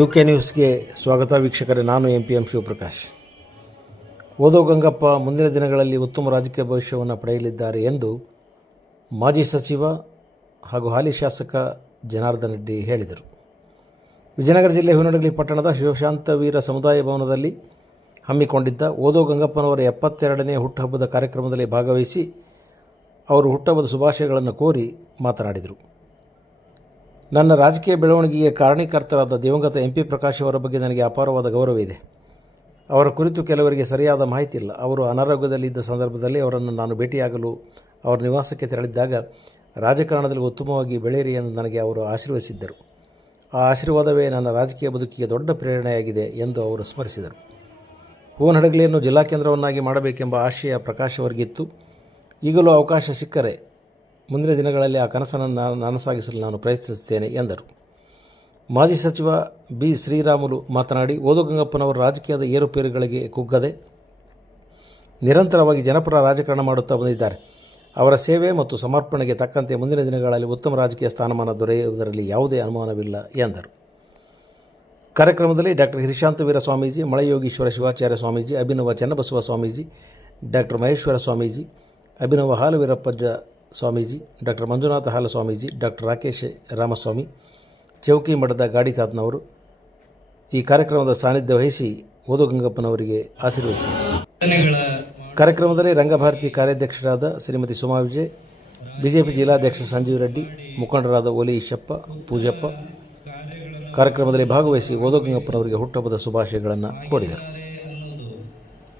UK ನ್ಯೂಸ್ಗೆ ಸ್ವಾಗತ ವೀಕ್ಷಕರೇ. ನಾನು MPM ಶಿವಪ್ರಕಾಶ್. ಓದೋ ಗಂಗಪ್ಪ ಮುಂದಿನ ದಿನಗಳಲ್ಲಿ ಉತ್ತಮ ರಾಜಕೀಯ ಭವಿಷ್ಯವನ್ನು ಪಡೆಯಲಿದ್ದಾರೆ ಎಂದು ಮಾಜಿ ಸಚಿವ ಹಾಗೂ ಹಾಲಿ ಶಾಸಕ ಜನಾರ್ದನ್ ರೆಡ್ಡಿ ಹೇಳಿದರು. ವಿಜಯನಗರ ಜಿಲ್ಲೆ ಹೂವಿನಡಗಲಿ ಪಟ್ಟಣದ ಶಿವಶಾಂತವೀರ ಸಮುದಾಯ ಭವನದಲ್ಲಿ ಹಮ್ಮಿಕೊಂಡಿದ್ದ ಓದೋ ಗಂಗಪ್ಪನವರ 72ನೇ ಹುಟ್ಟುಹಬ್ಬದ ಕಾರ್ಯಕ್ರಮದಲ್ಲಿ ಭಾಗವಹಿಸಿ ಅವರು ಹುಟ್ಟುಹಬ್ಬದ ಶುಭಾಶಯಗಳನ್ನು ಕೋರಿ ಮಾತನಾಡಿದರು. ನನ್ನ ರಾಜಕೀಯ ಬೆಳವಣಿಗೆಗೆ ಕಾರಣೀಕರ್ತರಾದ ದಿವಂಗತ MP ಪ್ರಕಾಶ್ ಅವರ ಬಗ್ಗೆ ನನಗೆ ಅಪಾರವಾದ ಗೌರವ ಇದೆ. ಅವರ ಕುರಿತು ಕೆಲವರಿಗೆ ಸರಿಯಾದ ಮಾಹಿತಿ ಇಲ್ಲ. ಅವರು ಅನಾರೋಗ್ಯದಲ್ಲಿದ್ದ ಸಂದರ್ಭದಲ್ಲಿ ಅವರನ್ನು ನಾನು ಭೇಟಿಯಾಗಲು ಅವರ ನಿವಾಸಕ್ಕೆ ತೆರಳಿದ್ದಾಗ ರಾಜಕಾರಣದಲ್ಲಿ ಉತ್ತಮವಾಗಿ ಬೆಳೆಯಿರಿ ಎಂದು ನನಗೆ ಅವರು ಆಶೀರ್ವದಿಸಿದ್ದರು. ಆ ಆಶೀರ್ವಾದವೇ ನನ್ನ ರಾಜಕೀಯ ಬದುಕಿಗೆ ದೊಡ್ಡ ಪ್ರೇರಣೆಯಾಗಿದೆ ಎಂದು ಅವರು ಸ್ಮರಿಸಿದರು. ಹೂವಿನಡಗಲಿಯನ್ನು ಜಿಲ್ಲಾ ಕೇಂದ್ರವನ್ನಾಗಿ ಮಾಡಬೇಕೆಂಬ ಆಶಯ ಪ್ರಕಾಶ್ ಅವರಿಗಿತ್ತು. ಈಗಲೂ ಅವಕಾಶ ಸಿಕ್ಕರೆ ಮುಂದಿನ ದಿನಗಳಲ್ಲಿ ಆ ಕನಸನ್ನು ನನಸಾಗಿಸಲು ನಾನು ಪ್ರಯತ್ನಿಸುತ್ತೇನೆ ಎಂದರು. ಮಾಜಿ ಸಚಿವ B. ಶ್ರೀರಾಮುಲು ಮಾತನಾಡಿ, ಓದೋ ಗಂಗಪ್ಪನವರು ರಾಜಕೀಯದ ಏರುಪೇರುಗಳಿಗೆ ಕುಗ್ಗದೆ ನಿರಂತರವಾಗಿ ಜನಪರ ರಾಜಕಾರಣ ಮಾಡುತ್ತಾ ಬಂದಿದ್ದಾರೆ. ಅವರ ಸೇವೆ ಮತ್ತು ಸಮರ್ಪಣೆಗೆ ತಕ್ಕಂತೆ ಮುಂದಿನ ದಿನಗಳಲ್ಲಿ ಉತ್ತಮ ರಾಜಕೀಯ ಸ್ಥಾನಮಾನ ದೊರೆಯುವುದರಲ್ಲಿ ಯಾವುದೇ ಅನುಮಾನವಿಲ್ಲ ಎಂದರು. ಕಾರ್ಯಕ್ರಮದಲ್ಲಿ ಡಾ. ಹಿರಿಶಾಂತವೀರ ಸ್ವಾಮೀಜಿ, ಮಳೆಯೋಗೀಶ್ವರ ಶಿವಾಚಾರ್ಯ ಸ್ವಾಮೀಜಿ, ಅಭಿನವ ಚನ್ನಬಸವ ಸ್ವಾಮೀಜಿ, ಡಾ. ಮಹೇಶ್ವರ ಸ್ವಾಮೀಜಿ, ಅಭಿನವ ಹಾಲುವೀರಪ್ಪಜ್ಜ ಸ್ವಾಮೀಜಿ, ಡಾ. ಮಂಜುನಾಥ ಹಾಲ ಸ್ವಾಮೀಜಿ, ಡಾ. ರಾಕೇಶ್ ರಾಮಸ್ವಾಮಿ, ಚೌಕಿ ಮಠದ ಗಾಡಿ ತಾತನವರು ಈ ಕಾರ್ಯಕ್ರಮದ ಸಾನ್ನಿಧ್ಯ ವಹಿಸಿ ಓದೋ ಗಂಗಪ್ಪನವರಿಗೆ ಆಶೀರ್ವದಿಸಿದರು. ಕಾರ್ಯಕ್ರಮದಲ್ಲಿ ರಂಗಭಾರತಿ ಕಾರ್ಯಾಧ್ಯಕ್ಷರಾದ ಶ್ರೀಮತಿ ಸುಮಾ ವಿಜಯ್, ಬಿಜೆಪಿ ಜಿಲ್ಲಾಧ್ಯಕ್ಷ ಸಂಜೀವ್ ರೆಡ್ಡಿ, ಮುಖಂಡರಾದ ಓಲಿ ಈಶಪ್ಪ, ಪೂಜಪ್ಪ ಕಾರ್ಯಕ್ರಮದಲ್ಲಿ ಭಾಗವಹಿಸಿ ಓದೋ ಗಂಗಪ್ಪನವರಿಗೆ ಹುಟ್ಟುಹಬ್ಬದ ಶುಭಾಶಯಗಳನ್ನು ಕೋರಿದರು.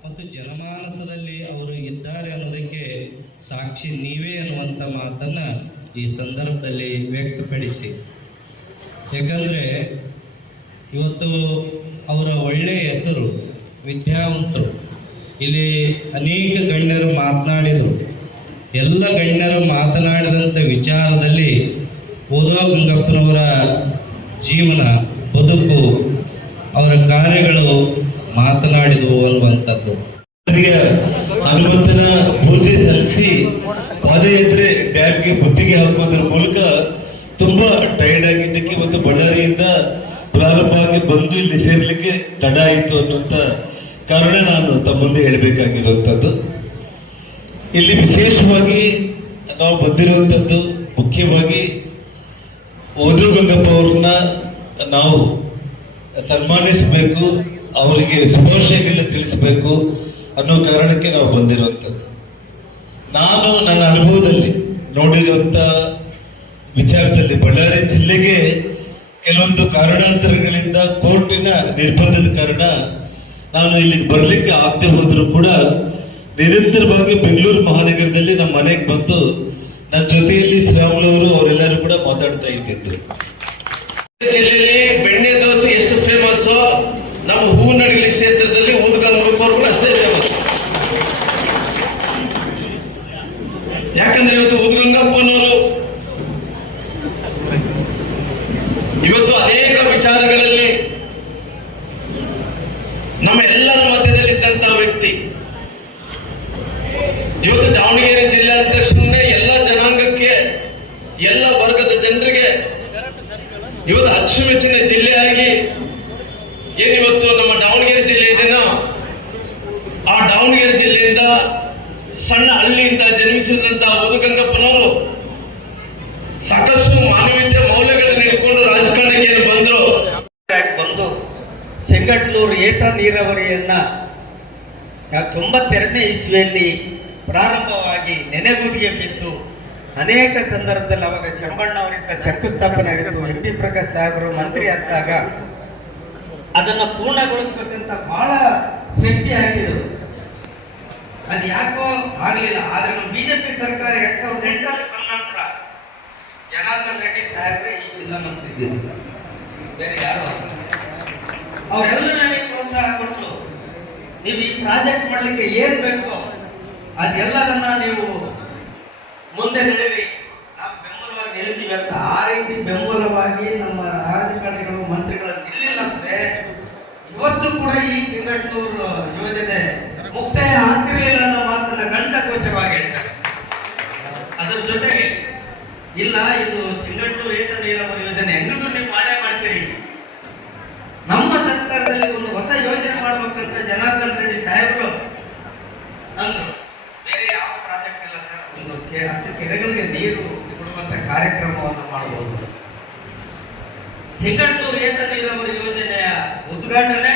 ಮತ್ತು ಜನಮಾನಸದಲ್ಲಿ ಅವರು ಇದ್ದಾರೆ ಅನ್ನೋದಕ್ಕೆ ಸಾಕ್ಷಿ ನೀವೇ ಅನ್ನುವಂಥ ಮಾತನ್ನು ಈ ಸಂದರ್ಭದಲ್ಲಿ ವ್ಯಕ್ತಪಡಿಸಿ. ಯಾಕಂದರೆ ಇವತ್ತು ಅವರ ಒಳ್ಳೆಯ ಹೆಸರು, ವಿದ್ಯಾವಂತರು, ಇಲ್ಲಿ ಅನೇಕ ಗಣ್ಯರು ಮಾತನಾಡಿದರು. ಎಲ್ಲ ಗಣ್ಯರು ಮಾತನಾಡಿದಂಥ ವಿಚಾರದಲ್ಲಿ ಓದೋ ಗಂಗಪ್ಪನವರ ಜೀವನ, ಬದುಕು, ಅವರ ಕಾರ್ಯಗಳು ಮಾತನಾಡಿದವು ಅನ್ನುವಂಥದ್ದು. ಹನುಮಂತನ ಪೂಜೆ ಸಲ್ಲಿಸಿ ಪಾದಯಾತ್ರೆ ಡ್ಯಾಮ್ಗೆ ಬುತ್ತಿಗೆ ಹಾಕೋದ್ರ ಮೂಲಕ ತುಂಬಾ ಟೈರ್ಡ್ ಆಗಿದ್ದಕ್ಕೆ ಮತ್ತು ಬಳ್ಳಾರಿಯಿಂದ ಪ್ರಾರಂಭ ಆಗಿ ಬಂದು ಇಲ್ಲಿ ಸೇರ್ಲಿಕ್ಕೆ ತಡ ಆಯಿತು ಅನ್ನುವಂಥ ಕಾರಣ ನಾನು ತಮ್ಮ ಮುಂದೆ ಹೇಳಬೇಕಾಗಿರುವಂಥದ್ದು. ಇಲ್ಲಿ ವಿಶೇಷವಾಗಿ ನಾವು ಬಂದಿರುವಂಥದ್ದು ಮುಖ್ಯವಾಗಿ ಓದೋ ಗಂಗಪ್ಪ ಅವ್ರನ್ನ ನಾವು ಸನ್ಮಾನಿಸಬೇಕು, ಅವರಿಗೆ ಶುಭಾಶಯಗಳನ್ನ ತಿಳಿಸಬೇಕು ಅನ್ನೋ ಕಾರಣಕ್ಕೆ ನಾವು ಬಂದಿರುವಂಥದ್ದು. ನಾನು ನನ್ನ ಅನುಭವದಲ್ಲಿ ನೋಡಿರುವಂಥ ವಿಚಾರದಲ್ಲಿ ಬಳ್ಳಾರಿ ಜಿಲ್ಲೆಗೆ ಕೆಲವೊಂದು ಕಾರಣಾಂತರಗಳಿಂದ ಕೋರ್ಟಿನ ನಿರ್ಬಂಧದ ಕಾರಣ ನಾನು ಇಲ್ಲಿಗೆ ಬರಲಿಕ್ಕೆ ಆಗದೆ ಹೋದರೂ ಕೂಡ ನಿರಂತರವಾಗಿ ಬೆಂಗಳೂರು ಮಹಾನಗರದಲ್ಲಿ ನಮ್ಮ ಮನೆಗೆ ಬಂದು ನನ್ನ ಜೊತೆಯಲ್ಲಿ ಶ್ರೀರಾಮುಲವರು ಅವರೆಲ್ಲರೂ ಕೂಡ ಮಾತಾಡ್ತಾ ಇದ್ದಿದ್ದು. ಜಿಲ್ಲೆಯಲ್ಲಿ ಬೆಣ್ಣೆ ದೋಸೆ ಎಷ್ಟು ಫೇಮಸ್, ನಮ್ಮ ಹೂವಿನಡಗಲಿ ಕ್ಷೇತ್ರದಲ್ಲಿ ಊದಗಂಗಪ್ಪವರು ಕೂಡ ಅಷ್ಟೇ ಫೇಮಸ್. ಯಾಕಂದ್ರೆ ಇವತ್ತು ಊದಗಂಗಪ್ಪನವರು ಇವತ್ತು ಅನೇಕ ವಿಚಾರಗಳಲ್ಲಿ ನಮ್ಮ ಎಲ್ಲರ ಮಧ್ಯದಲ್ಲಿದ್ದಂತಹ ವ್ಯಕ್ತಿ. ಇವತ್ತು ದಾವಣಗೆರೆ ಜಿಲ್ಲಾಧ್ಯಕ್ಷರನ್ನೇ ಎಲ್ಲ ಜನಾಂಗಕ್ಕೆ, ಎಲ್ಲ ವರ್ಗದ ಜನರಿಗೆ ಇವತ್ತು ಅಚ್ಚುಮೆಚ್ಚಿನ ಜಿಲ್ಲೆಯಾಗಿ ಏನಿವತ್ತು ನಮ್ಮ ದಾವಣಗೆರೆ ಜಿಲ್ಲೆ ಇದೆಯೋ ಆ ದಾವಣಗೆರೆ ಜಿಲ್ಲೆಯಿಂದ ಸಣ್ಣ ಹಳ್ಳಿಯಿಂದ ಜನ್ಮಿಸಿದಂತಹ ಓದೋ ಗಂಗಪ್ಪನವರು ಸಾಕಷ್ಟು ಮಾನವೀಯತೆ ಮೌಲ್ಯಗಳನ್ನು ಇಟ್ಕೊಂಡು ರಾಜಕಾರಣಕ್ಕೆ ಬಂದರು. ಸೆಂಗಟ್ಲೂರು ಏತ ನೀರಾವರಿಯನ್ನ 92ನೇ ಇಸ್ವಿಯಲ್ಲಿ ಪ್ರಾರಂಭವಾಗಿ ನೆನೆಗುದಿಗೆ ಬಿದ್ದು ಅನೇಕ ಸಂದರ್ಭದಲ್ಲಿ ಅವಾಗ ಶಂಬಣ್ಣ ಅವರಿಂದ ಶಂಕುಸ್ಥಾಪನೆ ಆಗಿತ್ತು. MP ಪ್ರಕಾಶ್ ಸಾಹೇಬರು ಮಂತ್ರಿ ಆದಾಗ ಅದನ್ನು ಪೂರ್ಣಗೊಳಿಸಬೇಕಂತ ಬಹಳ ಶಕ್ತಿ ಹಾಕಿದರು. ಅದು ಯಾಕೋ ಆಗಲಿಲ್ಲ. ಆದ್ರೆ ನಮ್ಮ ಬಿಜೆಪಿ ಸರ್ಕಾರ 2008ರಲ್ಲಿ ಬಂದ ನಂತರ ಜನಾರ್ದನ್ ರೆಡ್ಡಿ ಸಾಹೇಬ್ರೆ ಈ ಜಿಲ್ಲಾ ಮಂತ್ರಿ, ಬೇರೆ ಯಾರು ಅವರೆಲ್ಲ ನನಗೆ ಪ್ರೋತ್ಸಾಹ ಕೊಟ್ಟರು. ನೀವು ಈ ಪ್ರಾಜೆಕ್ಟ್ ಮಾಡಲಿಕ್ಕೆ ಏನ್ ಬೇಕು ಅದೆಲ್ಲದನ್ನ ನೀವು ಮುಂದೆ ನಿಲ್ಲಿರಿ, ನಾವು ಬೆಂಬಲವಾಗಿ ನಿಲ್ತೀವಿ ಅಂತ. ಆ ರೀತಿ ಬೆಂಬಲವಾಗಿ ನಮ್ಮ ರಾಜಕಾರಣಿಗಳು, ಮಂತ್ರಿಗಳು ನಿಲ್ಲಿಲ್ಲ ಅಂದ್ರೆ ಇವತ್ತು ಕೂಡ ಈ ಸಿಂಗಟ್ನೂರು ಯೋಜನೆ ಮುಕ್ತಾಯ ಆಗ್ತಿರಲಿಲ್ಲ ಅನ್ನೋ ಮಾತನ್ನ ಕಂಠಘೋಷವಾಗಿ ಹೇಳ್ತಾರೆ. ಅದರ ಜೊತೆಗೆ ಇಲ್ಲ, ಇದು ಸಿಂಗಟ್ನೂರು ಏತ ನೀರಾವರಿ ಯೋಜನೆ ಹೆಂಗೂ ನೀವು ಮಾಡೇ ಮಾಡ್ತೀರಿ, ಸಿಂಗಣ್ಣೂರು ಏತ ನೀರಾವರಿ ಯೋಜನೆಯ ಉದ್ಘಾಟನೆ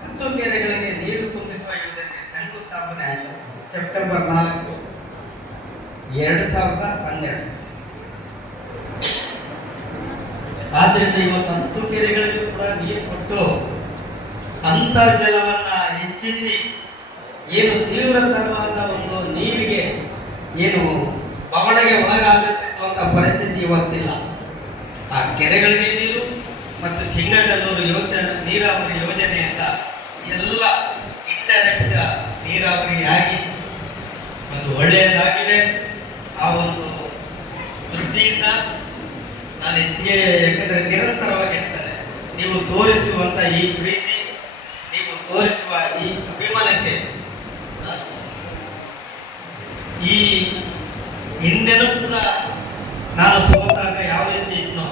ಮತ್ತು ಕೆರೆಗಳಿಗೆ ನೀರು ತುಂಬಿಸುವ ಯೋಜನೆಗೆ ಶಂಕುಸ್ಥಾಪನೆ ಆಯಿತು ಸೆಪ್ಟೆಂಬರ್ 4, 2012. ಆದ್ರಿಂದ ಇವತ್ತು 10 ಕೆರೆಗಳಿಗೂ ಕೂಡ ನೀರು ಕೊಟ್ಟು ಅಂತರ್ಜಲವನ್ನ ಹೆಚ್ಚಿಸಿ ಏನು ತೀವ್ರತರವಾದ ಒಂದು ನೀರಿಗೆ ಏನು ಬವಣೆಗೆ ಒಳಗಾಗುತ್ತಿರುವಂತಹ ಪರಿಸ್ಥಿತಿ ಇವತ್ತಿಲ್ಲ. ಆ ಕೆರೆಗಳಿಗೆ ನೀರು ಮತ್ತು ಸಿಂಗಣ್ಣೂರು ನೀರಾವರಿ ಯೋಜನೆಯಿಂದ ಎಲ್ಲ ಇಂಡೈರೆಕ್ಟ್ ನೀರಾವರಿಯಾಗಿ ಅದು ಒಳ್ಳೆಯದಾಗಿದೆ. ಆ ಒಂದು ದೃಷ್ಟಿಯಿಂದ ನಾನು ಹೆಚ್ಚಿಗೆ, ಯಾಕಂದ್ರೆ ನಿರಂತರವಾಗಿರ್ತದೆ ನೀವು ತೋರಿಸುವಂತ ಈ ಪ್ರೀತಿ, ನೀವು ತೋರಿಸುವ ಈ ಅಭಿಮಾನಕ್ಕೆ ಈ ಹಿಂದೆನೂ ಕೂಡ ನಾನು ಸೋತಾಗ ಯಾವ ರೀತಿ ಇದ್ನೋ,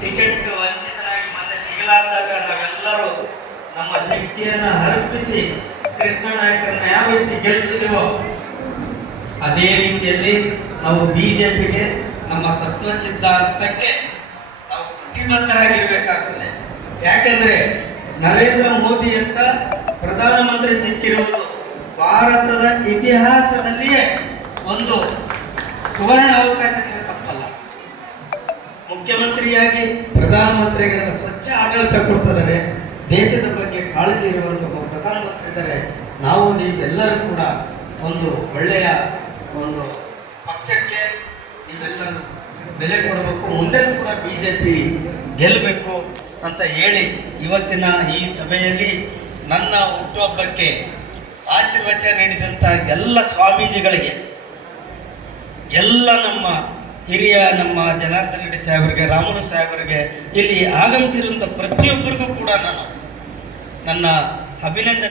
ಟಿಕೆಟ್ ವಂಚಿತನಾಗಿ ಮತ್ತೆ ಸಿಗಲಾರ್ದಾಗ ನಾವೆಲ್ಲರೂ ನಮ್ಮ ಶಕ್ತಿಯನ್ನ ಅರ್ಪಿಸಿ ಕೃಷ್ಣ ನಾಯಕರನ್ನ ಯಾವ ರೀತಿ ಗೆಲ್ಲಿಸಿದೆವೋ ಅದೇ ರೀತಿಯಲ್ಲಿ ನಾವು ಬಿಜೆಪಿಗೆ ನಮ್ಮ ತತ್ವ ಸಿದ್ಧಾಂತಕ್ಕೆ ನಾವು ಕಟಿಬದ್ಧರಾಗಿರ್ಬೇಕಾಗ್ತದೆ. ಯಾಕೆಂದ್ರೆ ನರೇಂದ್ರ ಮೋದಿ ಅಂತ ಪ್ರಧಾನಮಂತ್ರಿ ಸಿಕ್ಕಿರುವುದು ಭಾರತದ ಇತಿಹಾಸದಲ್ಲಿಯೇ ಒಂದು ಸುವರ್ಣ ಅವಕಾಶ ತಪ್ಪಲ್ಲ. ಮುಖ್ಯಮಂತ್ರಿಯಾಗಿ ಪ್ರಧಾನಮಂತ್ರಿಗಳ ಸ್ವಚ್ಛ ಆಡಳಿತ ಕೊಡ್ತಿದ್ದಾರೆ, ದೇಶದ ಬಗ್ಗೆ ಕಾಳಜಿ ಇರುವಂತಹ ಪ್ರಧಾನಮಂತ್ರಿ ಇದ್ದಾರೆ. ನಾವು ನೀವೆಲ್ಲರೂ ಕೂಡ ಒಂದು ಒಳ್ಳೆಯ ಒಂದು ಪಕ್ಷಕ್ಕೆ ನೀವೆಲ್ಲರೂ ಬೆಲೆ ಕೊಡಬೇಕು, ಮುಂದೆ ಕೂಡ ಬಿಜೆಪಿ ಗೆಲ್ಲಬೇಕು ಅಂತ ಹೇಳಿ ಇವತ್ತಿನ ಈ ಸಭೆಯಲ್ಲಿ ನನ್ನ ಹುಟ್ಟುಹಬ್ಬಕ್ಕೆ ಆಶೀರ್ವಚನ ನೀಡಿದಂತ ಎಲ್ಲ ಸ್ವಾಮೀಜಿಗಳಿಗೆ, ಎಲ್ಲ ನಮ್ಮ ಹಿರಿಯ ನಮ್ಮ ಜನಾರ್ದನ ರೆಡ್ಡಿ ಸಾಹೇಬರಿಗೆ, ರಾಮುಲು ಸಾಹೇಬರಿಗೆ, ಇಲ್ಲಿ ಆಗಮಿಸಿರುವಂತ ಪ್ರತಿಯೊಬ್ಬರಿಗೂ ಕೂಡ ನಾನು ನನ್ನ ಅಭಿನಂದನೆ